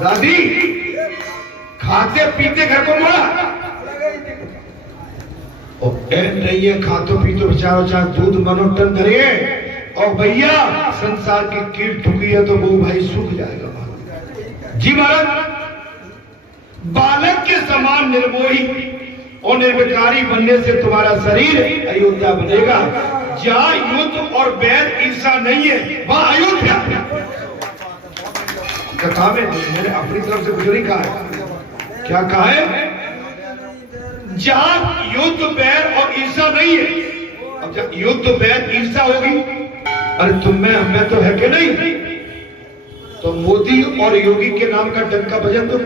दादी खाते पीते घर को मोड़ा नहीं है, खातो पीतो बेचारो चाहे दूध मनो टन धरिए और भैया संसार की कीट ठुकी है तो वो भाई सूख जाएगा। जी महाराज, बालक के समान निर्मोही और निर्विकारी बनने से तुम्हारा शरीर अयोध्या बनेगा। जहां युद्ध और बैर ईर्षा नहीं है वहां अयोध्या। कथा में मैंने अपनी तरफ से कुछ नहीं कहा है। क्या कहा है? जहां युद्ध बैर और ईर्षा नहीं है। अब जब युद्ध बैर ईर्षा होगी, अरे तुम में हमें तो है कि नहीं, तो मोदी और योगी के नाम का डंका बजा तो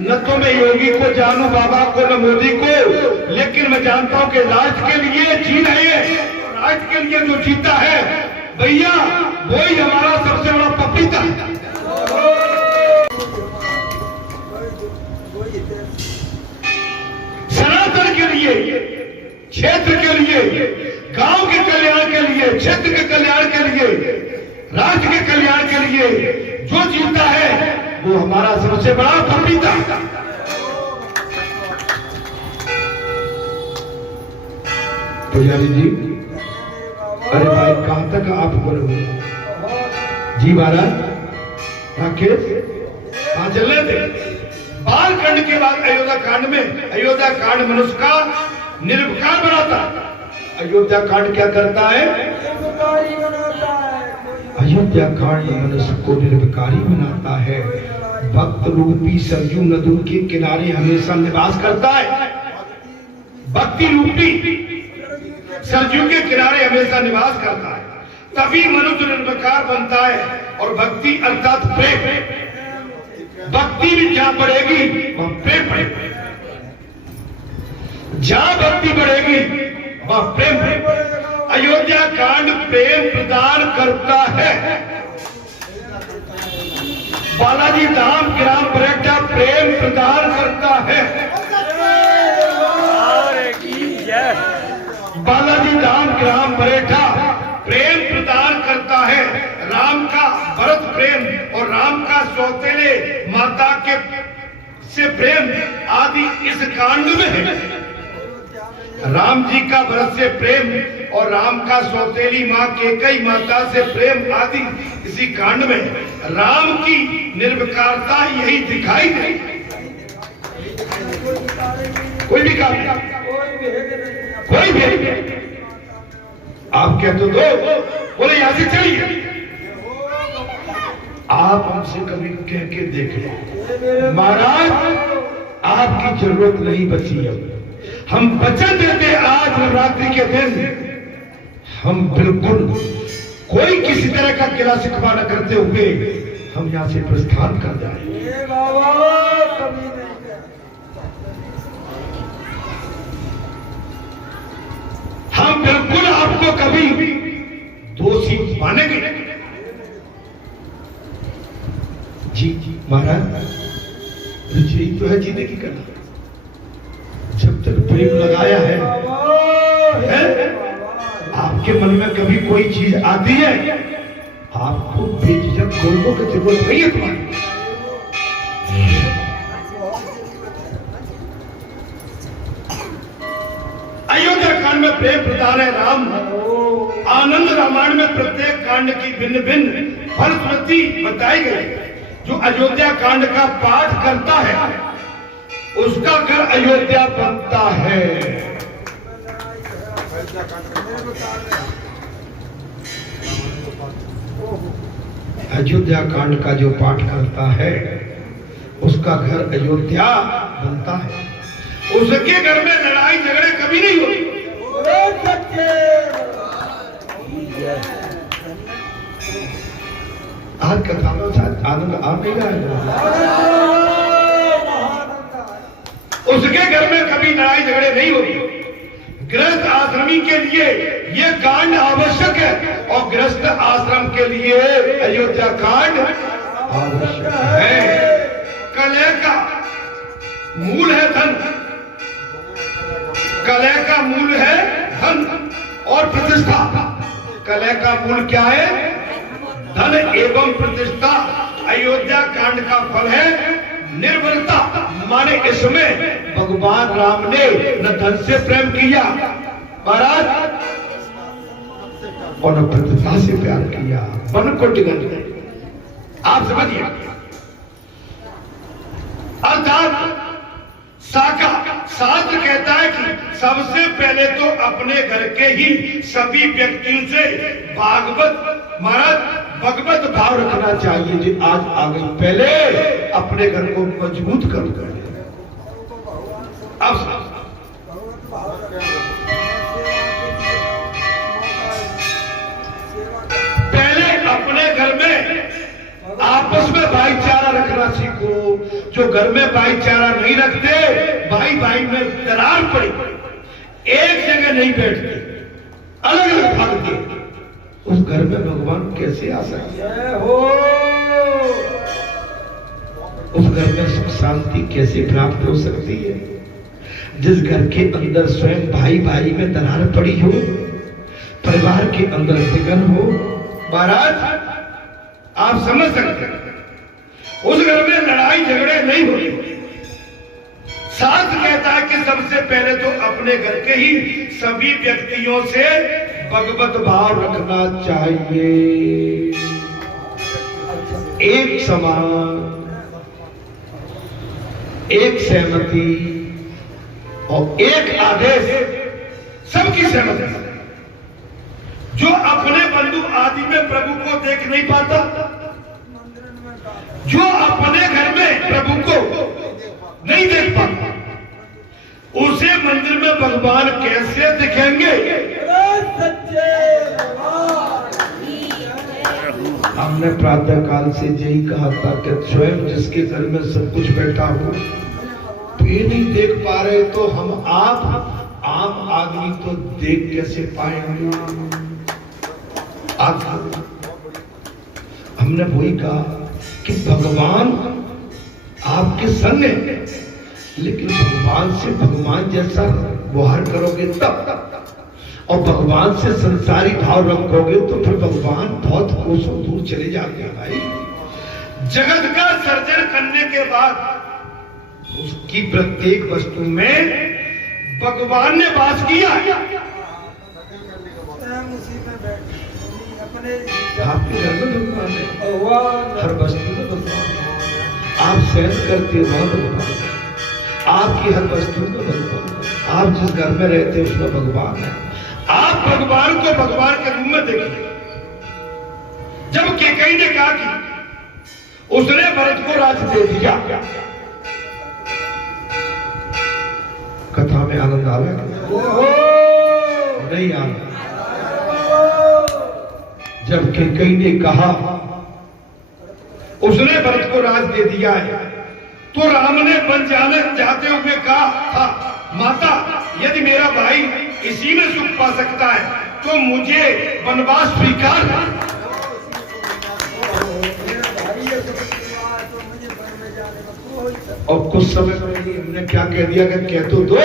न तो मैं योगी को जानू बाबा को न मोदी को, लेकिन मैं जानता हूं कि राष्ट्र के लिए जी रहे हैं। राष्ट्र के लिए जो जीता है भैया वही हमारा सबसे बड़ा पपीता है। सनातन के लिए, क्षेत्र के लिए, गांव के कल्याण के लिए, क्षेत्र के कल्याण के लिए, राष्ट्र के कल्याण के लिए जो जीता है वो हमारा सबसे बड़ा पपीता। पुजारी जी, अरे भाई कहां तक आप बोले जी महाराज? राकेश कहां चल रहे थे? बाल कांड के बाद अयोध्या कांड में, अयोध्या कांड मनुष्य का निर्विकार बनाता। अयोध्या कांड क्या करता है? अयोध्या कांड मनुष्य को निर्विकारी बनाता है। भक्त रूपी सरयू नदी के किनारे हमेशा निवास करता है। भक्ति रूपी सरयू के किनारे हमेशा निवास करता है, तभी मनुष्य निर्विकार बनता है। और भक्ति अर्थात प्रेम, भक्ति भी जहां बढ़ेगी वहां प्रेम बढ़ेगा। जहां भक्ति बढ़ेगी वहां प्रेम बढ़ेगा। अयोध्या कांड प्रेम प्रदान करता है। बालाजी धाम ग्राम पर्यटन प्रेम प्रदान करता है। बालाजी धाम ग्राम पर्यटन प्रेम प्रदान करता है। राम का भरत प्रेम और राम का सौतेले माता के से प्रेम आदि इस कांड में है। राम जी का भरत से प्रेम और राम का सौतेली माँ केकई माता से प्रेम आदि इसी कांड में। राम की निर्विकारता यही दिखाई दे। कोई भी काम, कोई भी आप कहते दो, बोले यहां से चलिए। आप हमसे कभी कह के देख लो महाराज, आपकी जरूरत नहीं बची है। हम वचन देते आज नवरात्रि के दिन हम बिल्कुल कोई किसी तरह का गिला शिकवा न करते हुए हम यहां से प्रस्थान कर जाएंगे। हम बिल्कुल आपको कभी दोषी मानेंगे जी। महाराज यही तो है जीने की कला। जब तक प्रेम लगाया है आपके मन में कभी कोई चीज आती है, आपको बेझिझक बोलने की जरूरत नहीं है तुम्हारी। अयोध्या कांड में प्रेम प्रदान है राम। आनंद रामायण में प्रत्येक कांड की भिन्न भिन्न फलश्रुति बताई गई। जो अयोध्या कांड का पाठ करता है उसका घर अयोध्या बनता है। अयोध्या कांड का जो पाठ करता है उसका घर अयोध्या बनता है। उसके घर में लड़ाई झगड़े कभी नहीं होती। आज कथा में शायद आनंद आ नहीं रहा है। उसके घर में कभी लड़ाई झगड़े नहीं होती। गृहस्थ आश्रमी के लिए ये कांड आवश्यक है और गृहस्थ आश्रम के लिए अयोध्या कांड आवश्यक है। कलह का मूल है धन, कलह का मूल है धन और प्रतिष्ठा। कलह का मूल क्या है? धन एवं प्रतिष्ठा। अयोध्या कांड का फल है निर्बलता। माने इसमें भगवान राम ने न धन से प्रेम किया महाराज और न प्रतिष्ठा से प्यार किया, मन को टिकट गए। आप समझिए, अर्थात शास्त्र कहता है कि सबसे पहले तो अपने घर के ही सभी व्यक्तियों से भगवत भाव रखना चाहिए। जी आज आ गई, पहले अपने घर को मजबूत कर दो। अब पहले अपने घर में आपस में भाईचारा रखना सीखो। जो घर में भाईचारा नहीं रखते, भाई भाई में दरार पड़ी, एक जगह नहीं बैठते, अलग अलग भागते, उस घर में भगवान कैसे आ सकते हो? उस घर में सुख शांति कैसे प्राप्त हो सकती है? जिस घर के अंदर स्वयं भाई भाई में दरार पड़ी हो, परिवार के अंदर विघ्न हो, महाराज आप समझ सकते हैं, उस घर में लड़ाई झगड़े नहीं होते। शास्त्र कहता है कि सबसे पहले तो अपने घर के ही सभी व्यक्तियों से भगवत भाव रखना चाहिए। एक समान, एक सहमति और एक आदेश, सबकी सहमति। जो अपने बंधु आदि में प्रभु को देख नहीं पाता, जो अपने घर में प्रभु को नहीं देख पाता, उसे मंदिर में भगवान कैसे दिखेंगे? हमने प्रातः काल से यही कहा था कि स्वयं जिसके घर में सब कुछ बैठा हो, तो ये नहीं देख पा रहे, तो हम आप आम आदमी तो देख कैसे पाएंगे? आप हमने वही कहा कि भगवान आपके संग है, लेकिन भगवान से भगवान जैसा व्यवहार करोगे तब, और भगवान से संसारी भाव रखोगे तो फिर भगवान बहुत कोसों दूर चले जाते हैं। भाई, जगत का सर्जन करने के बाद उसकी प्रत्येक वस्तु में भगवान ने वास किया। आपके घर में भगवान है, हर वस्तु में भगवान है। आप सहन करते हो भगवान, आपकी हर वस्तु में भगवान है। आप जिस घर में रहते हैं उसमें भगवान है। आप भगवान को भगवान के रूप में देखिए। जब केकई ने कहा कि उसने भरत को राज दे दिया, कथा में आनंद आ रहा है? नहीं आ रहा। जब केकई ने कहा उसने भरत को राज दे दिया है, तो राम ने बन जाने जाते हुए कहा था, माता यदि मेरा भाई इसी में सुख पा सकता है तो मुझे वनवास स्वीकार। और कुछ समय पहले हमने क्या कह दिया कि कह तो दो,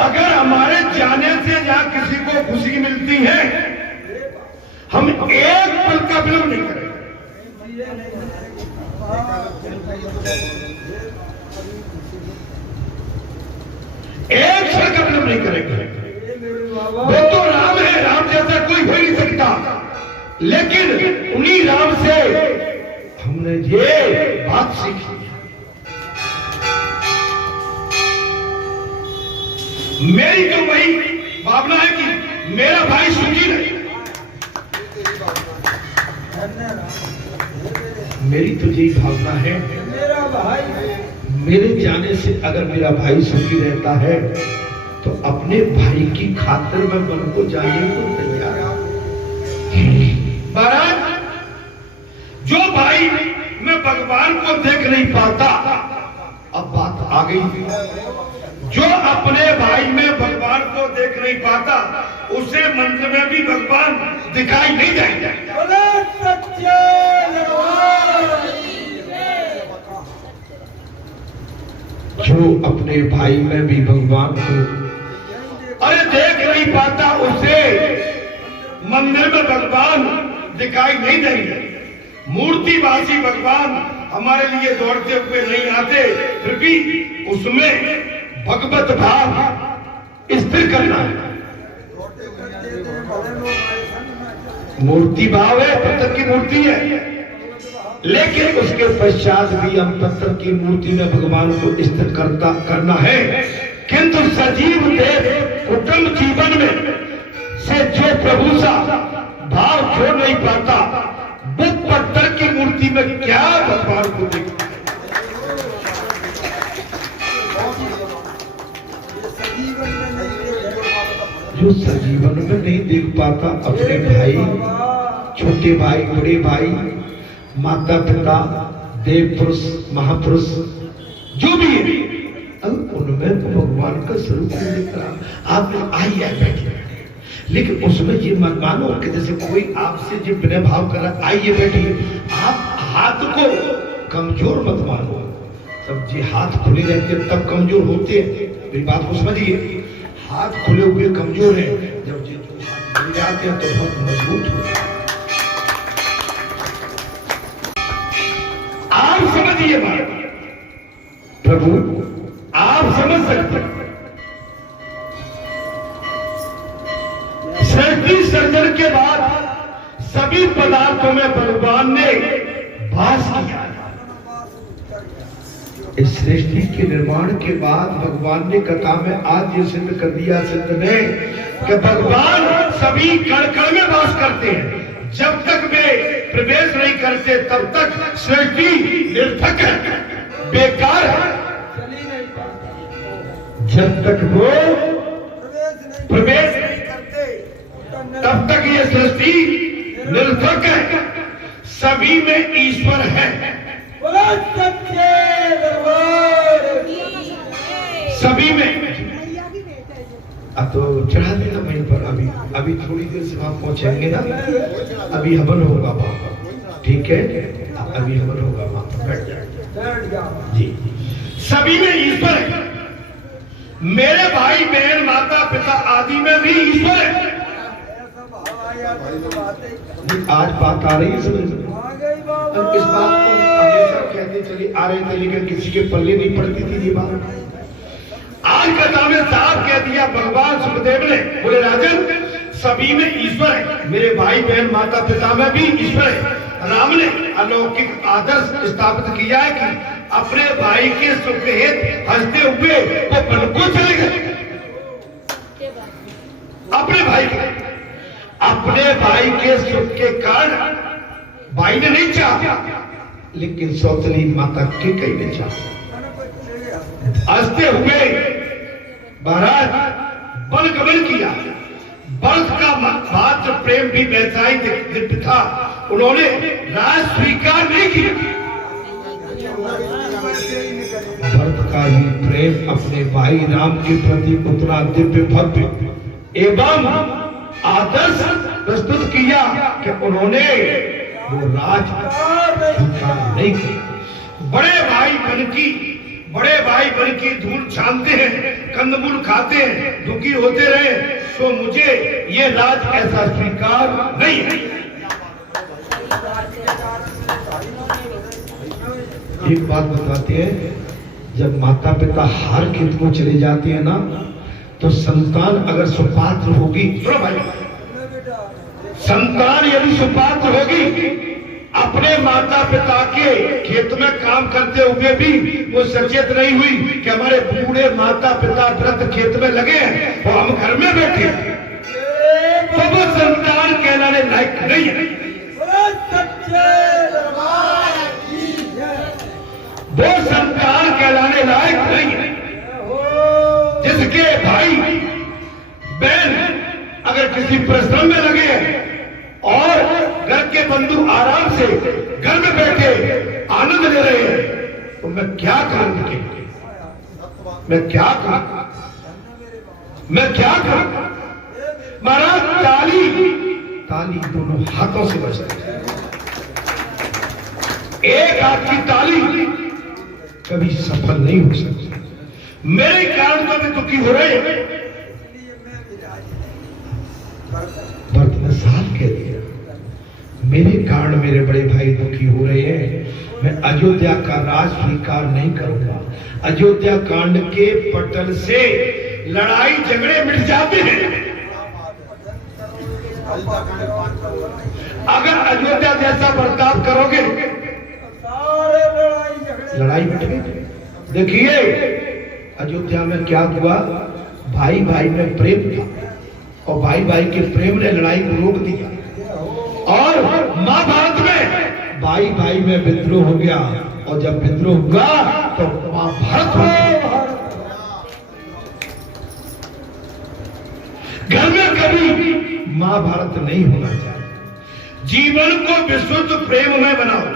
अगर हमारे जाने से जहां किसी को खुशी मिलती है, हम एक पल का विलंब नहीं करेंगे। एक क्षण का विलंब नहीं करेंगे। वो तो राम है, राम जैसा कोई हो नहीं सकता, लेकिन उन्हीं राम से हमने ये बात सीखी। मेरी तो वही भावना है कि मेरा भाई सुखी रहे। मेरी तो यही भावना है, मेरा भाई, मेरे जाने से अगर मेरा भाई सुखी रहता है तो अपने भाई की खातिर मैं मन को जाने को तैयार हूं। महाराज, जो भाई मैं भगवान को देख नहीं पाता, अब बात आ गई, जो अपने भाई में भगवान को देख नहीं पाता, उसे मंदिर में भी भगवान दिखाई नहीं देंगे। जो अपने भाई में भी भगवान को, अरे देख नहीं पाता उसे मंदिर में भगवान दिखाई नहीं देंगे। मूर्तिवासी भगवान हमारे लिए दौड़ते हुए नहीं आते, फिर भी उसमें भगवत भाव स्थिर करना है। मूर्ति भाव है, पत्थर की मूर्ति है, लेकिन उसके पश्चात भी हम पत्थर की मूर्ति में भगवान को स्थिर करना है। किंतु सजीव देव कुटुंब जीवन में से जो प्रभु सा भाव छोड़ नहीं पाता, वो पत्थर की मूर्ति में क्या भगवान को देखता है। जो सजीवन में नहीं देख पाता अपने भाई, छोटे भाई, बड़े भाई, माता पिता, देव पुरुष, महापुरुष जो भी है, अब उनमें तो भगवान का स्वरूप नहीं दिख रहा। आप लोग आइए बैठिए, लेकिन उसमें ये मत मानो कि जैसे कोई आपसे जो बिना भाव कर रहा, आइए बैठिए। आप हाथ को कमजोर मत मानो। सब जी हाथ खुले रहते हैं तब कमजोर होते हैं, मेरी बात को समझिए। हाथ खुले हुए कमजोर है, जब जी हाथ खुल जाते हैं तो बहुत मजबूत होते हैं। आप समझिए बात, प्रभु आप समझ सकते हैं। सृष्टि सर्जन के बाद सभी पदार्थों में भगवान ने वास किया। इस सृष्टि के निर्माण के बाद भगवान ने कथा में आज ये सिद्ध कर दिया, सिद्ध ने कि भगवान सभी कण कण में वास करते हैं। जब तक वे प्रवेश नहीं करते तब तक सृष्टि निरर्थक है, बेकार है। जब तक वो प्रवेश नहीं करते तब तक ये सृष्टि निरर्थक है। सभी में ईश्वर है, सभी में। अब तो चढ़ा देना वहीं पर, अभी थोड़ी देर से वहां पहुंचेंगे ना, अभी हवन होगा वहां, ठीक है, अभी हवन होगा वहां पर, बैठ जाएंगे जी। सभी में ईश्वर है, मेरे भाई बहन, माता पिता आदि में भी ईश्वर है। आज बात आ रही है समझ में? इस बात को हमेशा कहते चले आ रहे थे, लेकिन किसी के पल्ले नहीं पड़ती थी ये बात। आज कथा में साफ कह दिया भगवान सुखदेव ने, बोले राजन सभी में ईश्वर है, मेरे भाई बहन माता पिता में भी ईश्वर है। राम ने अलौकिक आदर्श स्थापित किया है कि अपने भाई के सुख हेतु हंसते हुए वो वन को चले गए। अपने भाई के सुख के कारण भाई ने नहीं चाहा, लेकिन सौतली माता के कई ने चाहा। हंसते हुए महाराज वन गमन किया। बर्फ का मात्र प्रेम भी वैसा ही दिव्य था, उन्होंने राज स्वीकार नहीं किया। भरत का ही प्रेम अपने भाई राम के प्रति उतना दिव्य भव्य एवं आदर्श प्रस्तुत किया कि उन्होंने वो राज स्वीकार नहीं किया। बड़े भाई बन की धूल छानते हैं, कंदमूल खाते हैं, दुखी होते रहे, तो मुझे ये राज ऐसा स्वीकार नहीं है। एक बात बताते हैं, जब माता पिता हार के को चले जाते हैं ना, तो संतान अगर सुपात्र होगी, सुनो भाई, संतान यदि सुपात्र होगी, अपने माता पिता के खेत में काम करते हुए भी वो सचेत नहीं हुई कि हमारे बूढ़े माता पिता व्रत खेत में लगे हैं और हम घर में बैठे, तो वो संतान कहलाने लायक नहीं है। वो संतान कहलाने लायक नहीं है। जिसके भाई बहन अगर किसी परिश्रम में लगे हैं और घर के बंधु आराम से घर में बैठे आनंद ले रहे हैं, तो मैं क्या करूं? मैं क्या करूं? महाराज ताली दोनों हाथों से बजती है। एक हाथ की ताली कभी सफल नहीं हो सकती। मेरे कारण तो भी दुखी हो रहे हैं, भरत ने साफ कह दिया, मेरे कारण मेरे बड़े भाई दुखी हो रहे हैं, मैं अयोध्या का राज स्वीकार नहीं करूंगा। अयोध्या कांड के पटल से लड़ाई झगड़े मिट जाते हैं। अगर अयोध्या जैसा बर्ताव करोगे लड़ाई मिट गई। देखिए अयोध्या में क्या हुआ, भाई भाई में प्रेम था और भाई भाई के प्रेम ने लड़ाई को रोक दिया। और महाभारत में भाई भाई में विद्रोह हो गया और जब विद्रोह हुआ तो महाभारत हो गया। घर में कभी महाभारत नहीं होना चाहिए। जीवन को विशुद्ध प्रेम में बनाओ।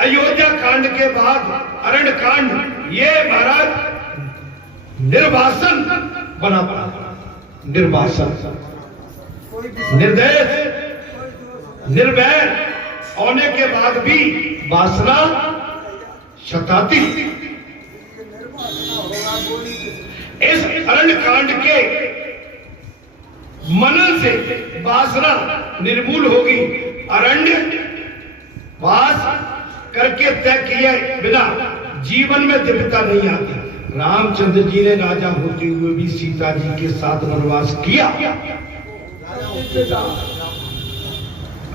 अयोध्या कांड के बाद अरण्य कांड, ये महाराज निर्वासन बना पड़ा। निर्वासन, निर्देश, निर्वैर होने के बाद भी वासना सताती। इस अरण्य कांड के मनन से वासना निर्मूल होगी। अरण्य वास करके तय किए बिना जीवन में दिव्यता नहीं आती। रामचंद्र जी ने राजा होते हुए भी सीता जी के साथ वनवास किया।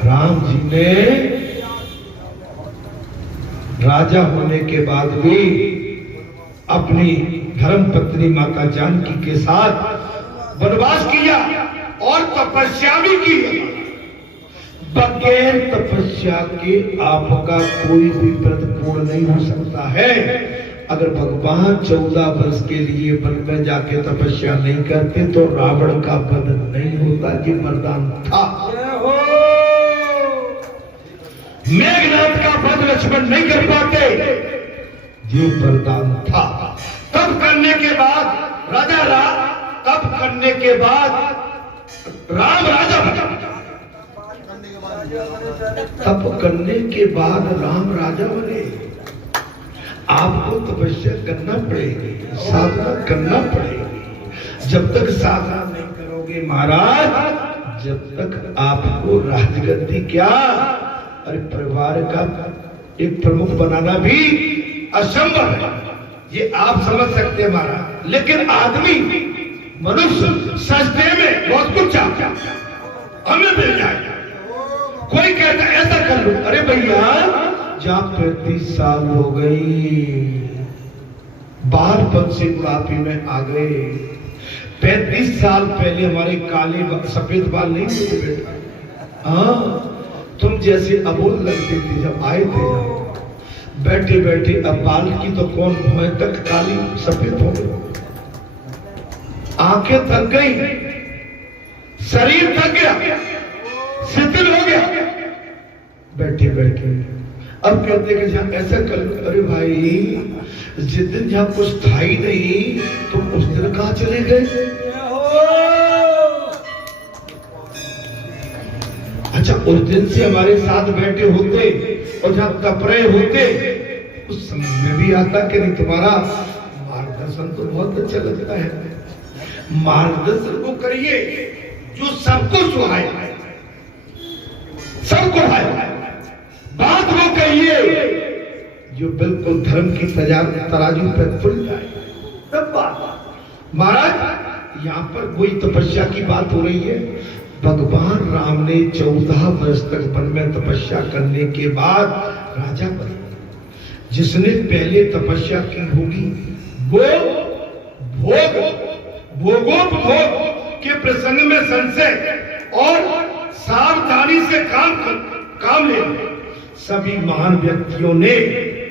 राम जी ने राजा होने के बाद भी अपनी धर्म पत्नी माता जानकी के साथ वनवास किया और तपस्या भी की। बगैर तपस्या के आपका कोई भी व्रत पूर्ण नहीं हो सकता है। अगर भगवान 14 वर्ष के लिए वन में जाके तपस्या नहीं करते तो रावण का वध नहीं होता। ये वरदान था। मेघनाथ का वध लक्ष्मण नहीं कर पाते, ये वरदान था। तब करने के बाद राजा तब करने के बाद राम राजा बना। तप करने के बाद राम राजा बने। आपको तपस्या करना पड़ेगी, साधना करना पड़ेगी। जब तक साधना नहीं करोगे महाराज, जब तक आपको राजगद्दी क्या, अरे परिवार का एक प्रमुख बनाना भी असंभव है। ये आप समझ सकते हैं महाराज। लेकिन आदमी, मनुष्य सस्ते में बहुत कुछ चाहता है, हमें मिल जाए। कोई कहता है ऐसा कर लो, अरे भैया जहां 35 साल हो गई, बालपन से बुढ़ापे में आ गए। 35 साल पहले हमारे काले सफेद बाल नहीं थे बेटा। हाँ, तुम जैसे अबोध लगते थे जब आए थे। बैठे बैठे अब बाल की तो कौन भौं तक काली सफेद हो गई, आंखें थक गई, शरीर थक गया, शिथिल हो गया। बैठे बैठे अब कहते कि जहां ऐसा कर, अरे भाई जिस दिन जहां कुछ था ही नहीं तुम उस दिन कहां चले गए। अच्छा, उस दिन से हमारे साथ बैठे होते और जहां तप रहे होते, उस समय में भी आता कि नहीं तुम्हारा मार्गदर्शन तो बहुत अच्छा लगता है। मार्गदर्शन को करिए जो सबको सुहाए, सबको हाय। बात वो कहिए जो बिल्कुल धर्म की तराजू पर खुल जाए, तब बात। महाराज यहाँ पर कोई तपस्या की बात हो रही है। भगवान राम ने 14 वर्ष तक वन में तपस्या करने के बाद राजा बने। जिसने पहले तपस्या की होगी वो भोगोपभोग के प्रसंग में संशय और सावधानी से काम ले। सभी महान व्यक्तियों ने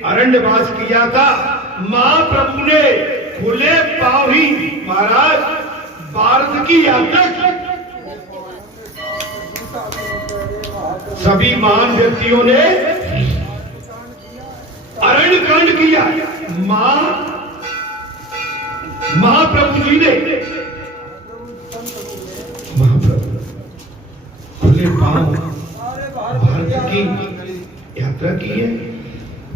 अरण्यवास किया था। महाप्रभु ने खुले पांव ही महाराज भारत की यात्रा की। सभी महान व्यक्तियों ने अरण्य कांड किया। महाप्रभु जी ने खुले पांव भारत की यात्रा की है।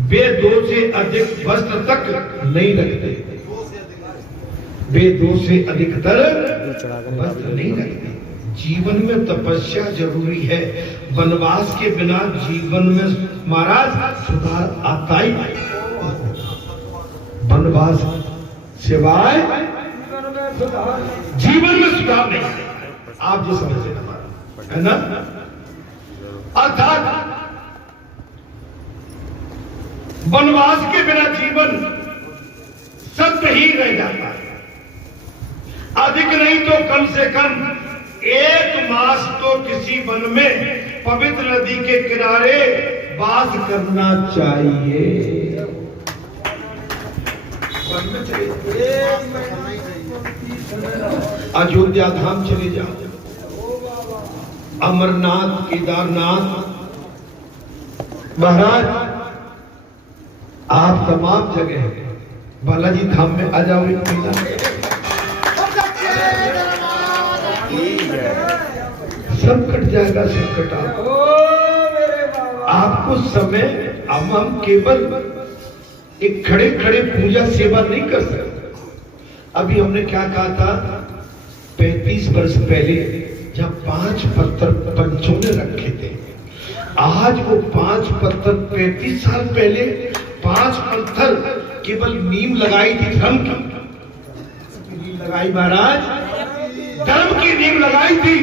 वे 2 से अधिक वस्त्र तक नहीं रखते, वे 2 से अधिकतर वस्त्र नहीं रखते। जीवन में तपस्या जरूरी है। वनवास के बिना जीवन में महाराज सुधार आता ही नहीं। वनवास सिवाय जीवन में सुधार नहीं। आप जो समझे है ना, अर्थात वनवास के बिना जीवन सत्य ही रह जाता है। अधिक नहीं तो कम से कम 1 मास तो किसी वन में पवित्र नदी के किनारे वास करना चाहिए। अयोध्या धाम चले जाओ, अमरनाथ, केदारनाथ, महाराज आप तमाम जगह बालाजी धाम में आ जाओ। एक महीना सब कट जाएगा, संकट आपको समय। अब हम केवल एक खड़े खड़े पूजा सेवा नहीं कर सकते। अभी हमने क्या कहा था, 35 वर्ष पहले जब 5 पत्थर पंचों ने रखे थे, आज वो 5 पत्थर 35 साल पहले 5 पत्थर केवल नीम लगाई थी, धर्म की नीम लगाई महाराज, धर्म की नीम लगाई थी।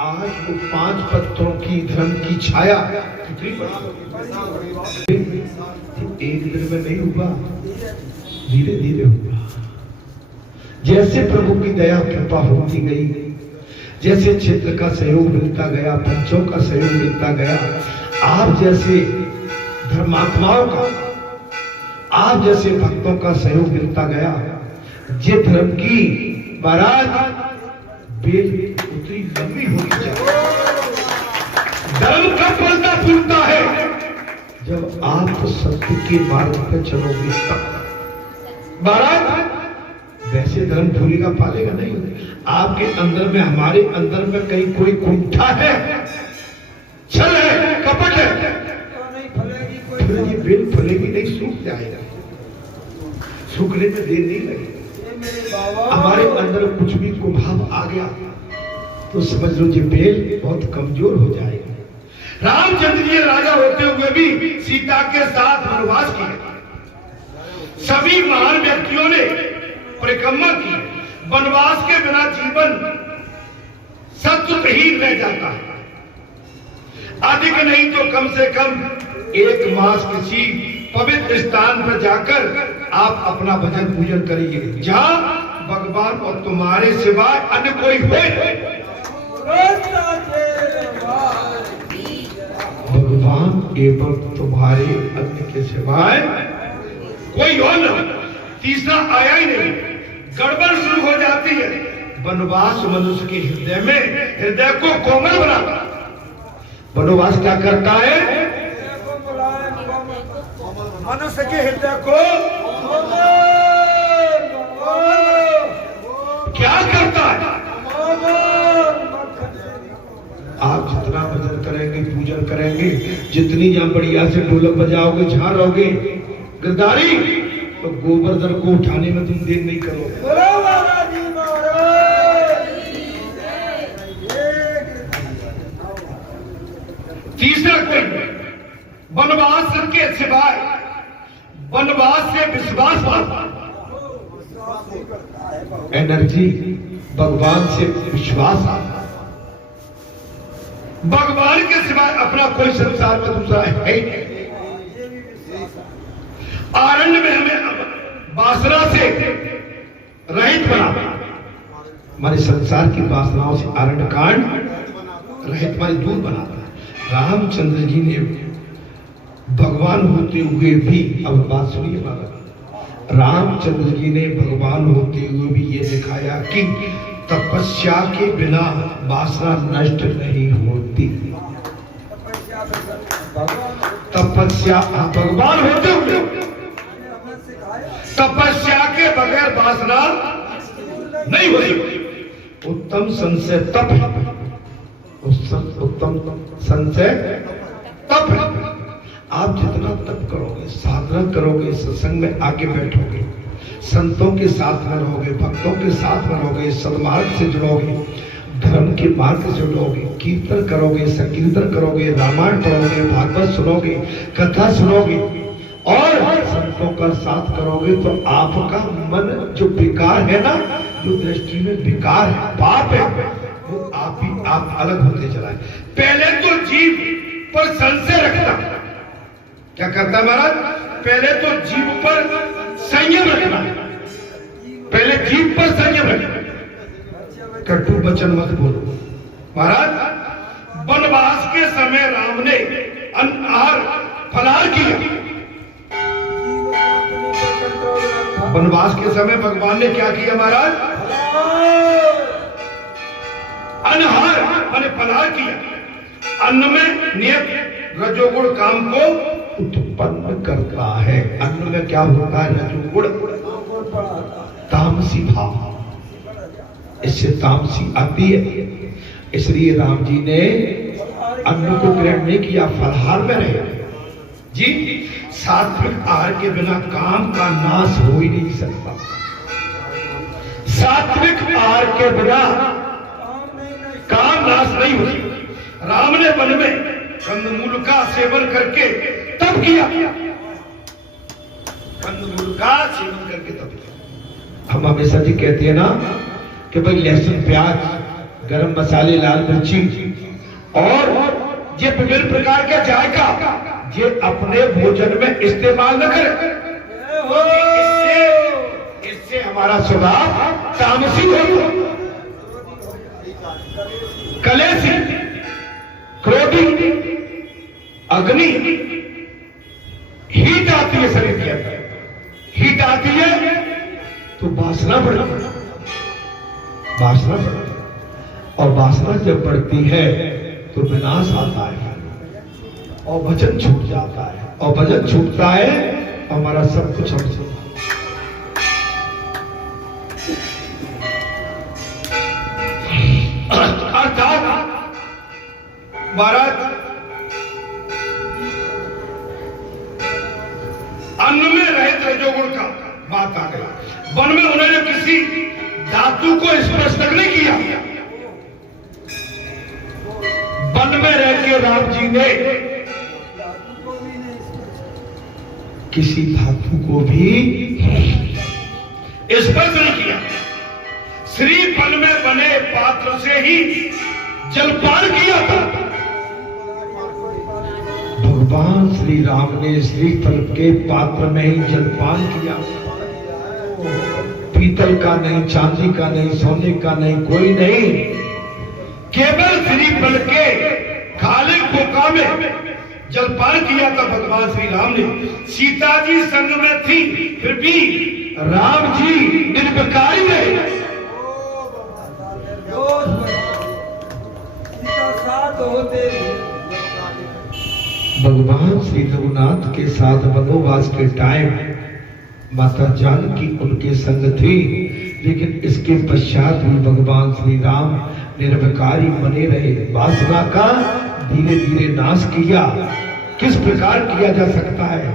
आज वो 5 पत्थरों की धर्म की छाया कितनी बड़ी। एक दिन में नहीं हुआ, धीरे धीरे हुआ। जैसे प्रभु की दया कृपा होती गई, जैसे क्षेत्र का सहयोग मिलता गया, पंचों का सहयोग मिलता गया, आप जैसे धर्मात्माओं का, आप जैसे भक्तों का सहयोग मिलता गया, ये धर्म की महाराज बेल उतनी लंबी होनी चाहिए। धर्म कब फलता फूलता है, जब आप सत्य के मार्ग पर चलोगे तब। महाराज वैसे धर्म फूलेगा पालेगा नहीं। आपके अंदर में, हमारे अंदर में कहीं कोई कुंठा है, छल है, कपट है, तो ये बेल फलेगी नहीं, सूख जाएगा। सूखने में देर नहीं लगेगी। हमारे अंदर कुछ भी कुभाव आ गया तो समझ लो ये बेल बहुत कमजोर हो जाएगा। रामचंद्र जी राजा होते हुए भी सीता के साथ वनवास किया। सभी महान व्यक्तियों ने परिक्रमा की। वनवास के बिना जीवन सत्वहीन रह जाता है। अधिक नहीं तो कम से कम 1 मास किसी पवित्र स्थान पर जाकर आप अपना भजन पूजन करिए, जहां भगवान और तुम्हारे सिवाय अन्य कोई हो। भगवान एवं तुम्हारे अन्य के सिवाय कोई और न, तीसरा आया ही नहीं। गड़बड़ शुरू हो जाती है। वनवास मनुष्य के हृदय में, हृदय को कोमल बनाता है। वनवास क्या करता है, मनुष्य के हृदय को क्या करता है। आप जितना भजन करेंगे, पूजन करेंगे, जितनी जहां बढ़िया से ढोलक बजाओगे, जहां रहोगे गिरधारी, तो गोवर्धन को उठाने में तुम देर नहीं करोगे। तीसरा वनवास के सिवाय, वनवास से विश्वास बढ़ता, एनर्जी भगवान से विश्वास आता। भगवान के सिवाय अपना कोई संसार में दूसरा है ही नहीं। आरण्य में हमें वासना से रहित बना, हमारे संसार की वासनाओं से आरण्य कांड रहित, हमारी दूर बनाता है। रामचंद्र जी ने भगवान होते हुए भी, अब बात सुनिए बाबा, रामचंद्र जी ने भगवान होते हुए भी ये दिखाया कि तपस्या के बिना वासना नष्ट नहीं होती। तपस्या, भगवान होते हुए तपस्या के बगैर वासना नहीं होती। उत्तम संशय तप, उत्तम संशय तप। आप जितना तप करोगे, साधना करोगे, सत्संग में आके बैठोगे, संतों के साथ में रहोगे, भक्तों के साथ में रहोगे, सन्मार्ग से जुड़ोगे, धर्म के मार्ग से चलोगे, कीर्तन करोगे, संकीर्तन करोगे, रामायण पढ़ोगे, भागवत सुनोगे, कथा सुनोगे और संतों का साथ करोगे, तो आपका मन जो विकार है ना, जो दृष्टि में विकार है, पाप है, वो आप अलग होते चलाए। पहले तो जीव पर संशय रखता, क्या करता महाराज? पहले तो जीव पर संयम रखना, पहले जीव पर संयम रखना, कटु वचन मत बोलो। महाराज वनवास के समय राम ने अनार फलाहार किया। वनवास के समय भगवान ने क्या किया महाराज? अनहार माने फलाहार किया। अन्न में नियत रजोगुण काम को उत्पन्न करता है। अन्न में क्या होता है? रजोगुण, तामसी भाव, इससे तामसी आती है। इसलिए राम जी ने अन्न को ग्रहण नहीं किया, फलहार में रहे जी। सात्विक आहार के बिना काम का नाश हो ही नहीं सकता। सात्विक आहार के बिना काम नाश नहीं हो सकता। राम ने वन में कंदमूल का सेवन करके तब किया, कंदमूल का सेवन करके तब किया। हम हमेशा जी कहते हैं ना कि भाई लहसुन, प्याज, गरम मसाले, लाल मिर्ची और ये विभिन्न प्रकार के जायका ये अपने भोजन में इस्तेमाल न करें, इससे हमारा स्वभाव तामसी होगा, कलेशी, क्रोधी, अग्नि, हीट आती है शरीर के अंदर, हीट आती है तो वासना बढ़ती, वासना बढ़ती, और वासना जब बढ़ती है तो विनाश आता है और वजन छूट जाता है, और वजन छूटता है हमारा सब कुछ हमसे। अर्थात महाराज अन्न में रहित रजोगुण का बात आ गई। वन में उन्होंने किसी धातु को स्पर्श तक नहीं किया। वन में रह के राम जी ने किसी धातु को भी स्पर्श नहीं किया। श्री फल में बने पात्र से ही जलपान किया था। भगवान श्री राम ने श्रीफल के पात्र में ही जलपान किया। पीतल का नहीं, चांदी का नहीं, सोने का नहीं, कोई नहीं, केवल श्रीफल के खाली खोखा में जलपान किया था भगवान श्री राम ने। सीता जी संग में थी, फिर भी राम जी निर्विकारी रहे। भगवान श्री रघुनाथ के साथ वनवास के टाइम माता जानकी उनके संग थी, लेकिन इसके पश्चात भी भगवान श्री राम निर्विकारी बने रहे। वासना का धीरे धीरे नाश किया। किस प्रकार किया जा सकता है?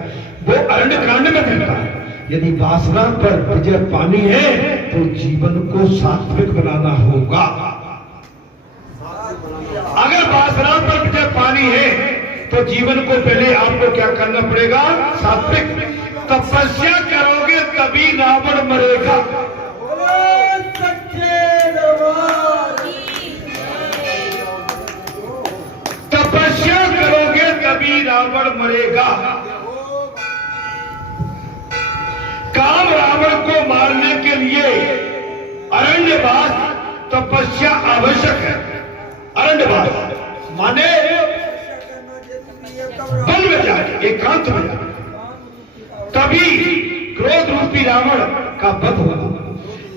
वो अरण्य कांड में कहता है, यदि वासना पर विजय पानी है तो जीवन को सात्विक बनाना होगा। अगर वासना पर विजय पानी है तो जीवन को पहले आपको क्या करना पड़ेगा? सात्विक। तपस्या करोगे तभी रावण मरेगा। तपस्या करोगे तभी रावण मरेगा। काम रावण को मारने के लिए अरण्यवास, तपस्या आवश्यक है। अरण्यवास माने वन में जाए, एकांत में जाए, तभी क्रोध रूपी रावण का वध होगा।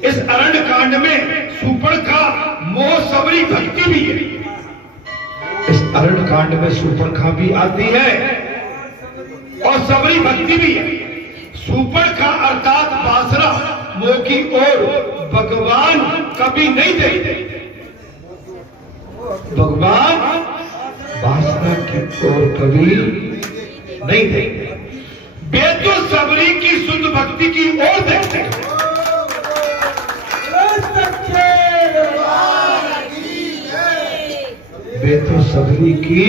इस अरण्य कांड में शूर्पणखा मोह सबरी भक्ति भी है। इस अरण्य कांड में शूर्पणखा भी आती है और सबरी भक्ति भी है। शूर्पणखा अर्थात वासना मोह की ओर भगवान कभी नहीं देखते। भगवान वासना की ओर कभी नहीं देखते। वे तो सबरी की शुद्ध भक्ति की ओर देखते हैं। सबरी की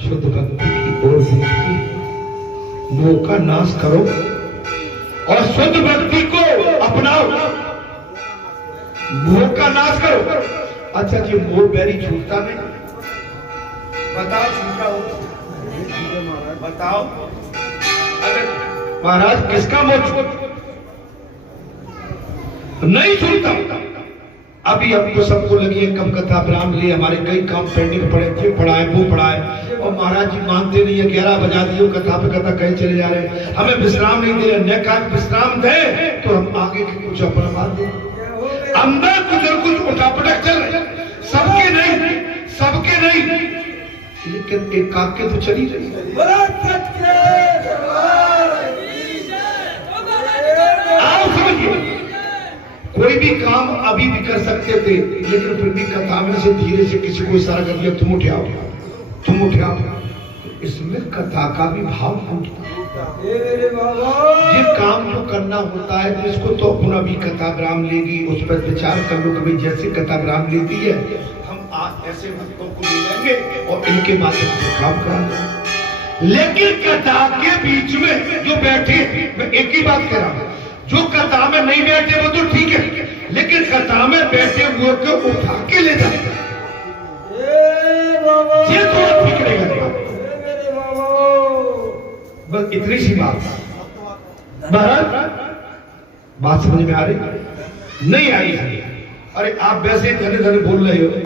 शुद्ध भक्ति की ओर देखी। मोह का नाश करो और शुद्ध भक्ति को अपनाओ। मोह का नाश करो। अच्छा जी, मोह बैरी छूटता नहीं? बताओ, छूटा हो? बताओ। अरे महाराज, किसका मोह छूट नहीं छूटता? अभी हमको सबको लगी है कब कथा ब्राह्मण लिए, हमारे कई काम पेंडिंग पड़े थे, पढ़ाए वो पढ़ाए, और महाराज जी मानते नहीं है। 11 बजा दिए, कथा पे कथा कहीं चले जा रहे हैं, हमें विश्राम नहीं दे रहे। न कहा विश्राम दे तो हम आगे की कुछ अपना बात दे, अंदर कुछ और कुछ उठापटक चल रहे, सबके नहीं, लेकिन एक काके तो चली रही। आओ समझिए, कोई भी काम अभी भी कर सकते थे, लेकिन फिर भी कथा में से धीरे से किसी को इशारा कर दिया, तुम उठ आओ। इसमें कथा का भी भाव टूटता। ये काम जो करना होता है तो इसको तो अपना भी कथा ब्राह्मण लेगी, उस पर विचार कर लो। कभी जैसे कथा ब्राह्मण लेती है, हम आज ऐसे भक्तों को ले लेंगे और इनके माध्यम से काम कराएंगे। लेकिन कथा के बीच में जो बैठे, मैं एक ही बात कह रहा हूं, जो कथा में नहीं बैठे वो तो ठीक है, लेकिन कथा में बैठे हुए को उठा के ले जाए, ये तो ठीक रहेगा। बस इतनी सी बात। महाराज, बात समझ में आ रही? नहीं आई? अरे आप वैसे धने धने बोल रहे हो,